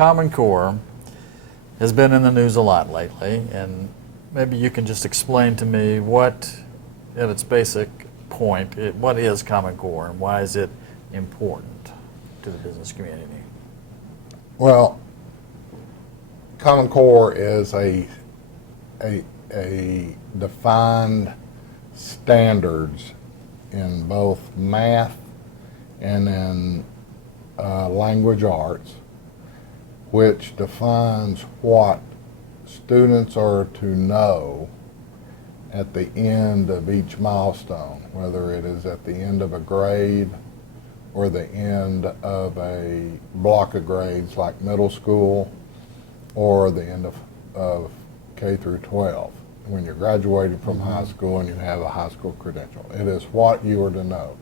Common Core has been in the news a lot lately, and maybe you can just explain to me what, at its basic point, what is Common Core and why is it important to the business community? Well, Common Core is a defined standards in both math and in language arts, which defines what students are to know at the end of each milestone, whether it is at the end of a grade or the end of a block of grades like middle school or the end of K through 12. When you're graduating from high school and you have a high school credential. It is what you are to know.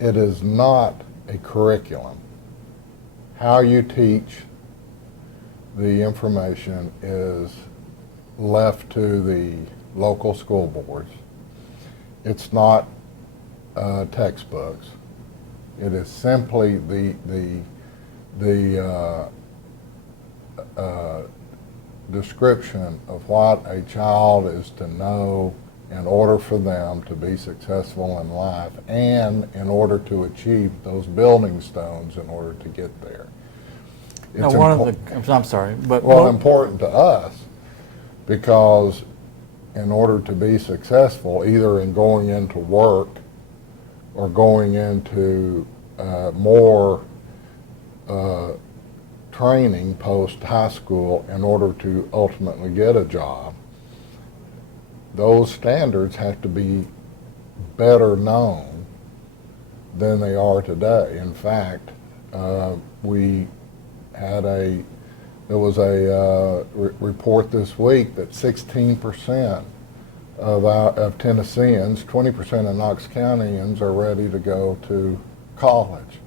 It is not a curriculum. How you teach the information is left to the local school boards. It's not textbooks. It is simply the description of what a child is to know in order for them to be successful in life and in order to achieve those building stones in order to get there. Now, I'm sorry, but important to us because in order to be successful, either in going into work or going into more training post high school in order to ultimately get a job, those standards have to be better known than they are today. In fact, there was a report this week that 16% of Tennesseans, 20% of Knox Countyans are ready to go to college.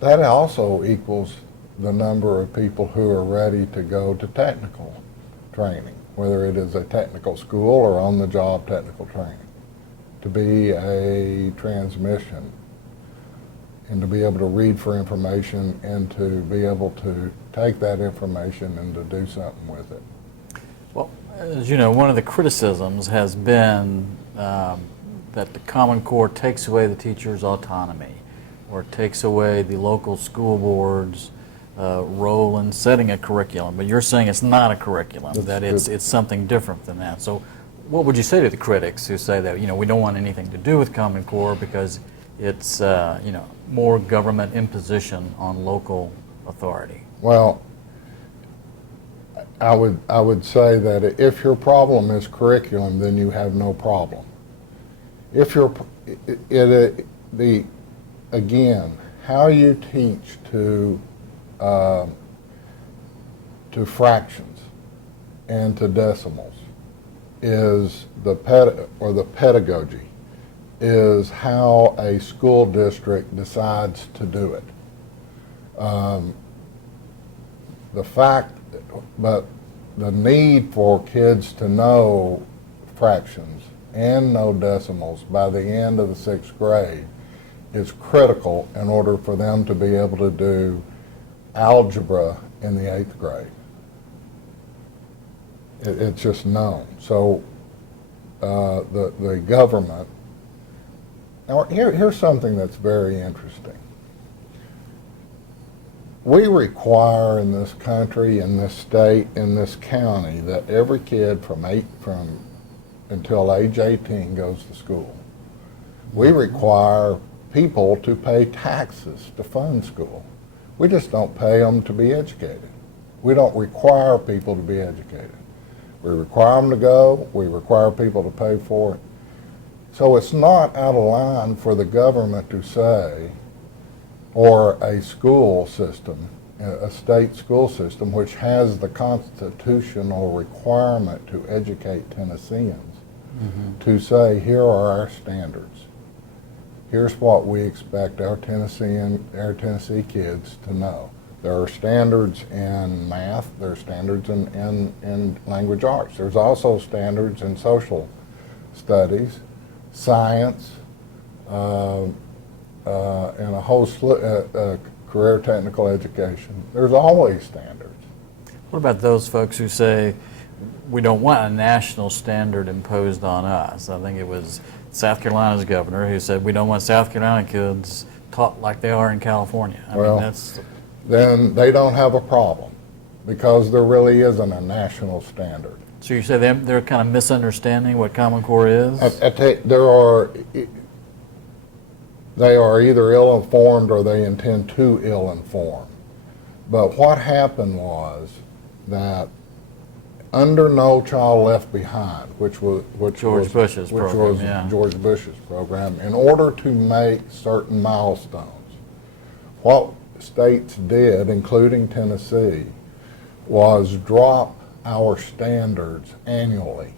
That also equals the number of people who are ready to go to technical training, whether it is a technical school or on-the-job technical training, to be a transmission and to be able to read for information and to be able to take that information and to do something with it. Well, as you know, one of the criticisms has been that the Common Core takes away the teacher's autonomy or takes away the local school board's role in setting a curriculum. But you're saying it's not a curriculum, that it's something different than that. So what would you say to the critics who say that, we don't want anything to do with Common Core because it's, more government imposition on local authority? Well, I would say that if your problem is curriculum, then you have no problem. If again, how you teach to fractions and to decimals is the pedagogy is how a school district decides to do it. But the need for kids to know fractions and know decimals by the end of the 6th grade is critical in order for them to be able to do algebra in the 8th grade. It's just known. So the government, now here's something that's very interesting. We require in this country, in this state, in this county, that every kid until age 18 goes to school. We require people to pay taxes to fund school. We just don't pay them to be educated. We don't require people to be educated. We require them to go. We require people to pay for it. So it's not out of line for the government to say, or a school system, a state school system, which has the constitutional requirement to educate Tennesseans, to say, here are our standards. Here's what we expect our Tennessee kids to know. There are standards in math, there are standards in language arts. There's also standards in social studies, science, and a whole career technical education, there's always standards. What about those folks who say, we don't want a national standard imposed on us? I think it was South Carolina's governor who said, we don't want South Carolina kids taught like they are in California. I Well, mean, that's... Then they don't have a problem, because there really isn't a national standard. So you say they're kind of misunderstanding what Common Core is? They are either ill-informed or they intend to ill-inform. But what happened was that under No Child Left Behind, which was George Bush's program, yeah. George Bush's program, in order to make certain milestones, what states did, including Tennessee, was drop our standards annually.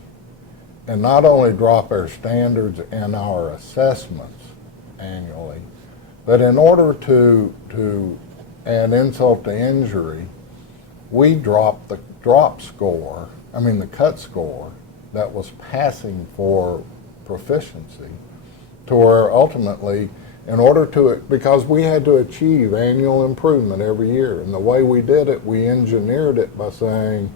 And not only drop our standards and our assessments annually, but in order to add insult to injury, we dropped the the cut score that was passing for proficiency, to where ultimately, because we had to achieve annual improvement every year. And the way we did it, we engineered it by saying,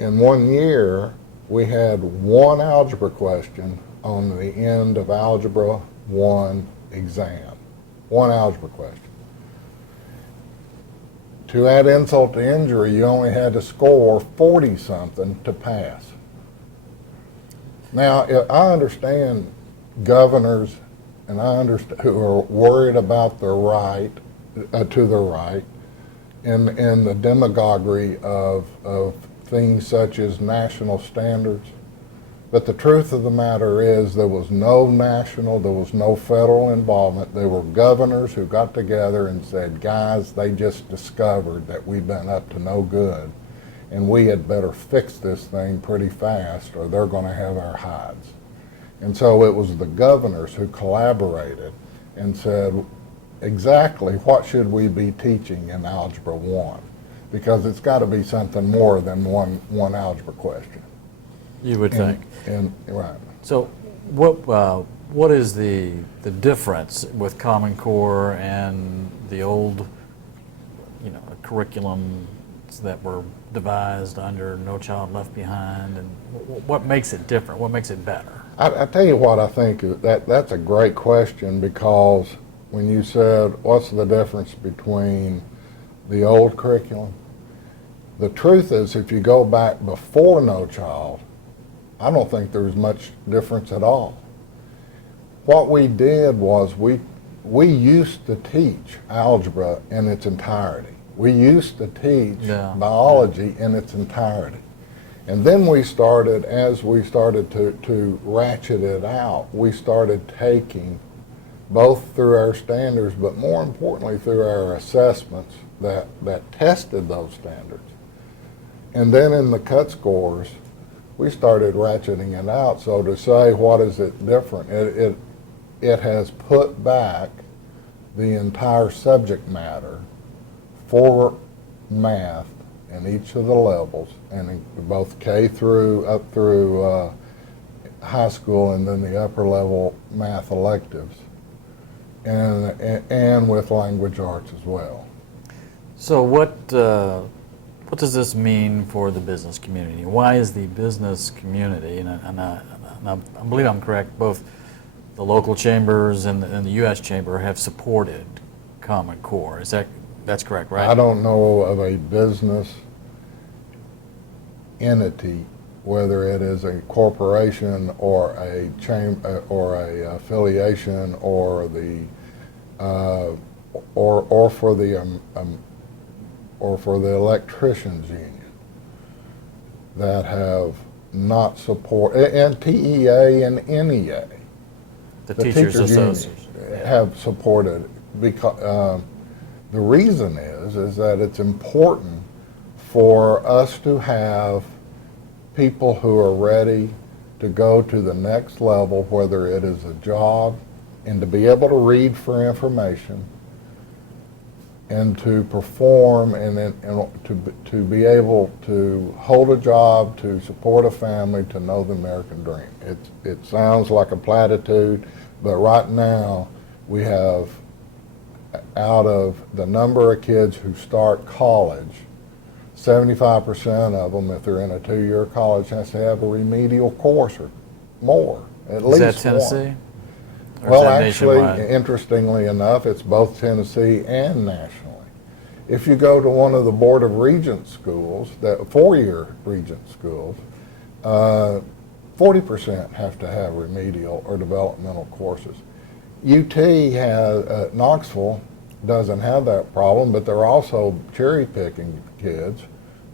in 1 year, we had one algebra question on the end of Algebra 1 exam. One algebra question. To add insult to injury, you only had to score 40-something to pass. Now, I understand governors, and I understand who are worried about their right to their right, in the demagoguery of things such as national standards. But the truth of the matter is, there was no federal involvement. There were governors who got together and said, guys, they just discovered that we've been up to no good, and we had better fix this thing pretty fast or they're going to have our hides. And so it was the governors who collaborated and said, exactly what should we be teaching in Algebra 1? Because it's got to be something more than one algebra question. You would think. Right. So what is the difference with Common Core and the old, curriculums that were devised under No Child Left Behind, and what makes it different? What makes it better? I tell you what, I think that's a great question, because when you said, what's the difference between the old curriculum? The truth is, if you go back before No Child, I don't think there was much difference at all. What we did was we used to teach algebra in its entirety. We used to teach biology in its entirety. And then as we started to ratchet it out, we started taking, both through our standards, but more importantly through our assessments that tested those standards. And then in the cut scores, we started ratcheting it out. So to say what is it different, it has put back the entire subject matter for math in each of the levels, and in both K through up through high school, and then the upper level math electives, and with language arts as well. So what does this mean for the business community? Why is the business community, and I believe I'm correct, both the local chambers and the U.S. Chamber have supported Common Core? That's correct, right? I don't know of a business entity, whether it is a corporation or a chamber or a affiliation or the or for the electricians union, that have not supported, and TEA and NEA, the Teachers Association, have supported, because the reason is that it's important for us to have people who are ready to go to the next level, whether it is a job, and to be able to read for information, and to perform, and to be able to hold a job, to support a family, to know the American dream. It sounds like a platitude, but right now we have out of the number of kids who start college, 75% of them, if they're in a 2-year college, has to have a remedial course or more, at least one. Is that Tennessee? Or is Well, that actually, nationwide? interestingly enough, it's both Tennessee and nationally. If you go to one of the Board of Regents schools, that 4-year regent schools, 40% have to have remedial or developmental courses. UT has, Knoxville doesn't have that problem, but they're also cherry picking kids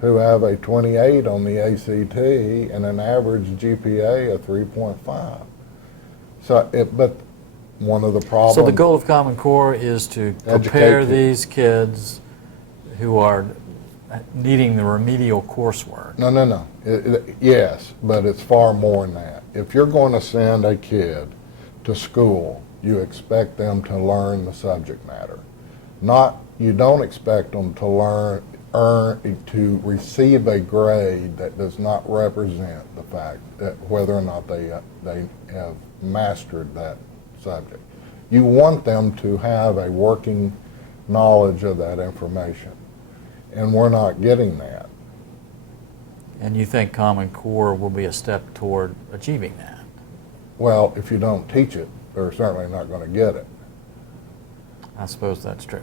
who have a 28 on the ACT and an average GPA of 3.5. But one of the problems. So the goal of Common Core is to prepare kids. these kids who are needing the remedial coursework. No. Yes, but it's far more than that. If you're going to send a kid to school, you expect them to learn the subject matter. You don't expect them to to receive a grade that does not represent the fact that whether or not they have mastered that subject. You want them to have a working knowledge of that information, and we're not getting that. And you think Common Core will be a step toward achieving that? Well, if you don't teach it, they're certainly not going to get it. I suppose that's true.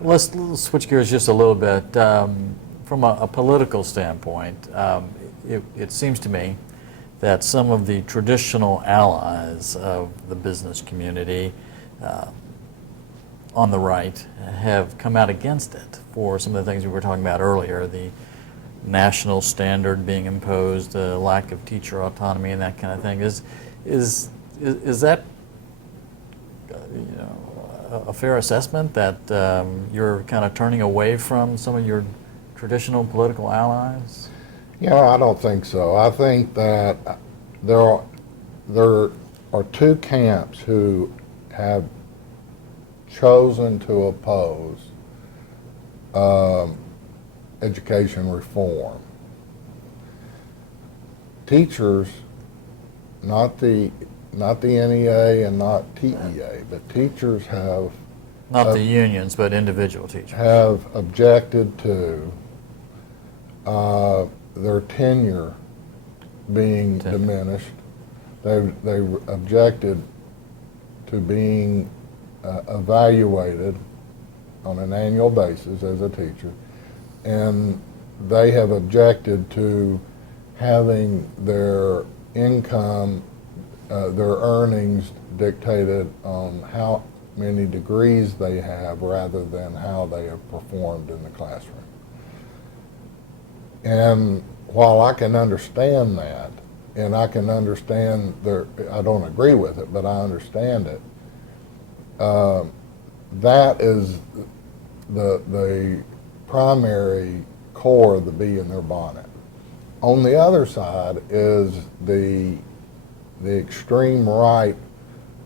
Let's switch gears just a little bit. From a political standpoint, it seems to me that some of the traditional allies of the business community on the right have come out against it for some of the things we were talking about earlier, the national standard being imposed, the lack of teacher autonomy and that kind of thing. Is that a fair assessment that you're kind of turning away from some of your traditional political allies? Yeah, I don't think so. I think that there are two camps who have chosen to oppose education reform. Teachers, not the NEA and not TEA, but teachers have Not the unions, but individual teachers. have objected to their tenure being diminished. They've objected to being evaluated on an annual basis as a teacher, and they have objected to having their income, their earnings dictated on how many degrees they have rather than how they have performed in the classroom. And while I can understand that, and I can understand I don't agree with it, but I understand it, that is the primary core of the bee in their bonnet. On the other side is the extreme right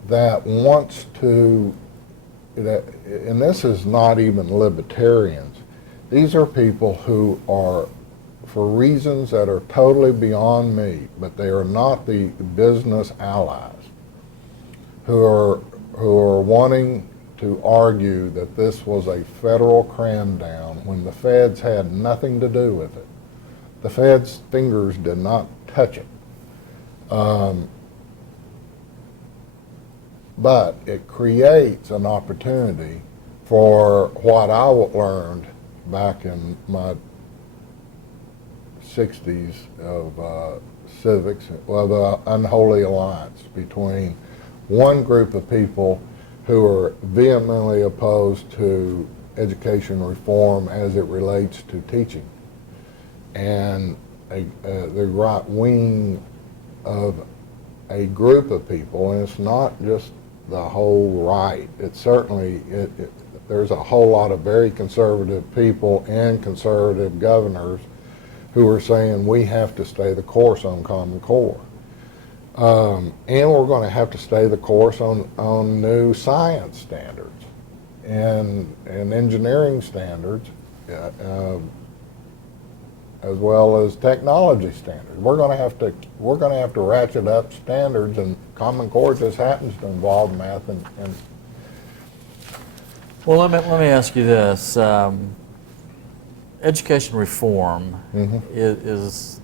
that wants to, and this is not even libertarians, these are people who are, for reasons that are totally beyond me, but they are not the business allies, who are wanting to argue that this was a federal cram down when the feds had nothing to do with it. The feds' fingers did not touch it. But it creates an opportunity for what I learned back in my 60s of civics, of an unholy alliance between one group of people who are vehemently opposed to education reform as it relates to teaching, and the right wing of a group of people, and it's not just the whole right. It's certainly, there's a whole lot of very conservative people and conservative governors who are saying we have to stay the course on Common Core. And we're going to have to stay the course on new science standards and engineering standards, as well as technology standards. We're going to have to ratchet up standards, and Common Core just happens to involve math and Well, let me ask you this. Education reform is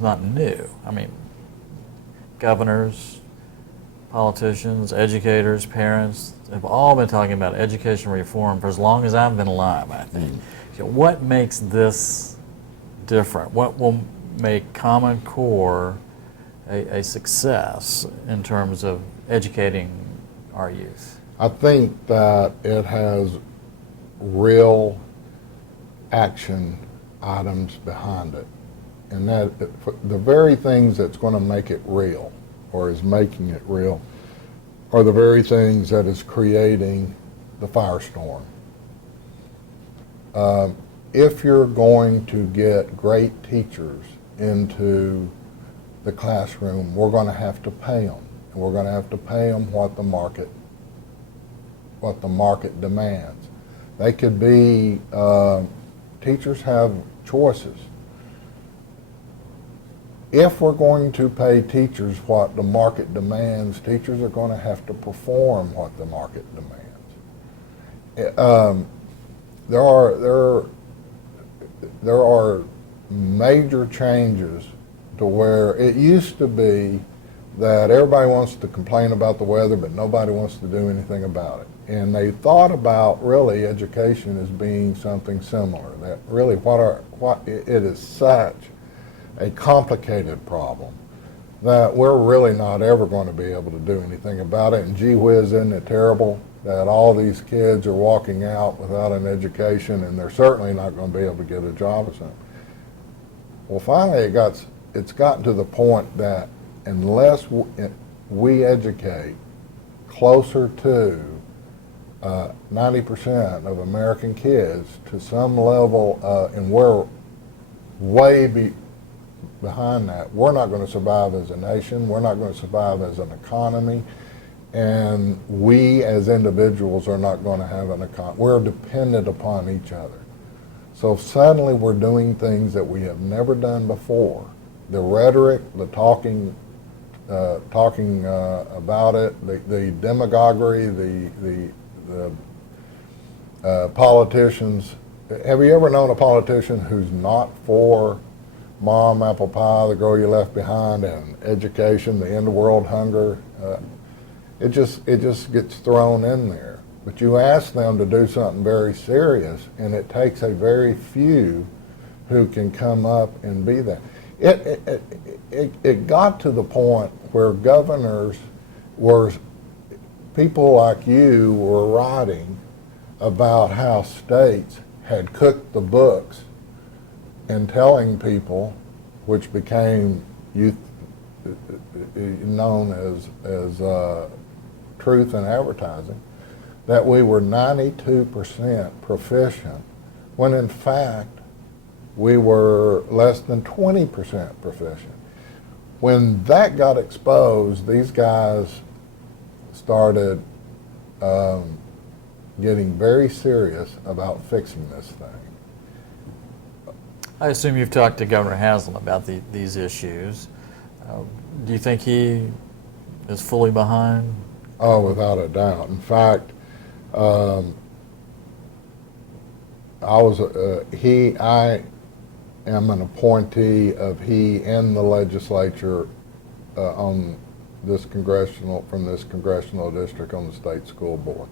not new. I mean, governors, politicians, educators, parents have all been talking about education reform for as long as I've been alive, I think. So what makes this different? What will make Common Core a success in terms of educating our youth? I think that it has real action items behind it. And that the very things that's going to make it real, or is making it real, are the very things that is creating the firestorm. If you're going to get great teachers into the classroom, we're going to have to pay them. And we're going to have to pay them what the market demands. They could be, teachers have choices. If we're going to pay teachers what the market demands, teachers are going to have to perform what the market demands. There are major changes to where it used to be that everybody wants to complain about the weather, but nobody wants to do anything about it. And they thought about really education as being something similar. That really it is such a complicated problem that we're really not ever going to be able to do anything about it. And gee whiz, isn't it terrible that all these kids are walking out without an education, and they're certainly not going to be able to get a job or something. Well, finally it's gotten to the point that unless we educate closer to 90% of American kids to some level, and we're way behind that, we're not going to survive as a nation, we're not going to survive as an economy, and we as individuals are not going to have an economy. We're dependent upon each other. So suddenly we're doing things that we have never done before. The rhetoric, the talking about it, the demagoguery, the politicians. Have you ever known a politician who's not for mom, apple pie, the girl you left behind, and education, the end of world hunger? It just gets thrown in there. But you ask them to do something very serious, and it takes a very few who can come up and be that. It got to the point where governors were, people like you were writing about how states had cooked the books and telling people, which became known as truth in advertising, that we were 92% proficient, when in fact we were less than 20% proficient. When that got exposed, these guys started getting very serious about fixing this thing. I assume you've talked to Governor Haslam about these issues. Do you think he is fully behind? Oh, without a doubt. In fact, I am an appointee of he and the legislature from this congressional district on the state school board.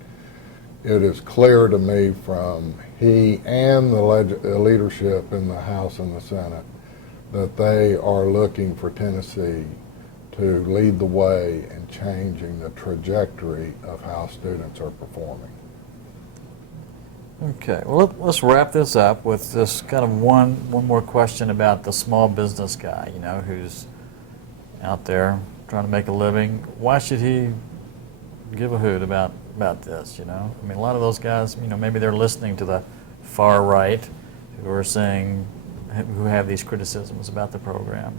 It is clear to me from he and the leadership in the House and the Senate that they are looking for Tennessee to lead the way in changing the trajectory of how students are performing. Okay, well, let's wrap this up with this kind of one more question about the small business guy, who's out there trying to make a living. Why should he give a hoot about this, I mean, a lot of those guys, maybe they're listening to the far right who are saying, who have these criticisms about the program.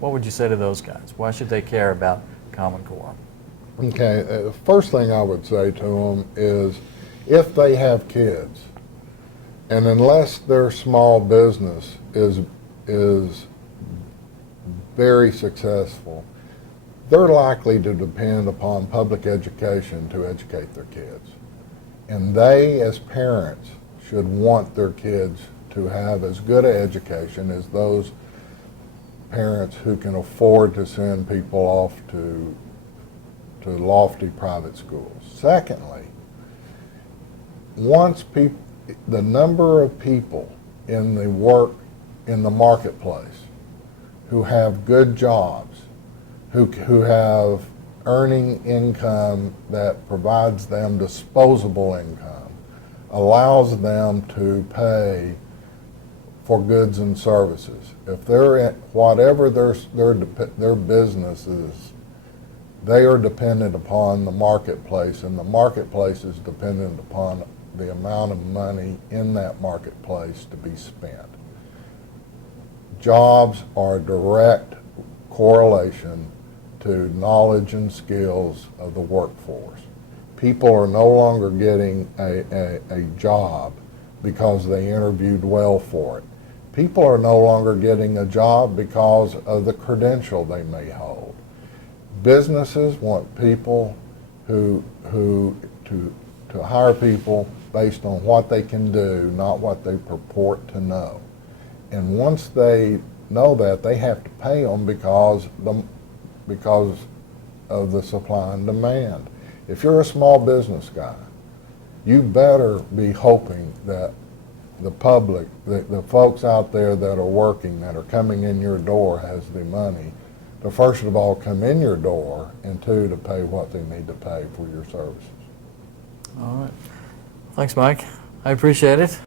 What would you say to those guys? Why should they care about Common Core? Okay, the first thing I would say to them is, if they have kids, and unless their small business is very successful, they're likely to depend upon public education to educate their kids. And they, as parents, should want their kids to have as good an education as those parents who can afford to send people off to lofty private schools. Secondly, the number of people in the marketplace who have good jobs, who have earning income that provides them disposable income, allows them to pay for goods and services. If they're in whatever their business is, they are dependent upon the marketplace, and the marketplace is dependent upon the amount of money in that marketplace to be spent. Jobs are a direct correlation to knowledge and skills of the workforce. People are no longer getting a job because they interviewed well for it. People are no longer getting a job because of the credential they may hold. Businesses want people to hire people based on what they can do, not what they purport to know. And once they know that, they have to pay them because of the supply and demand. If you're a small business guy, you better be hoping that the public, the folks out there that are working, that are coming in your door, has the money to first of all come in your door, and two, to pay what they need to pay for your services. All right. Thanks, Mike. I appreciate it.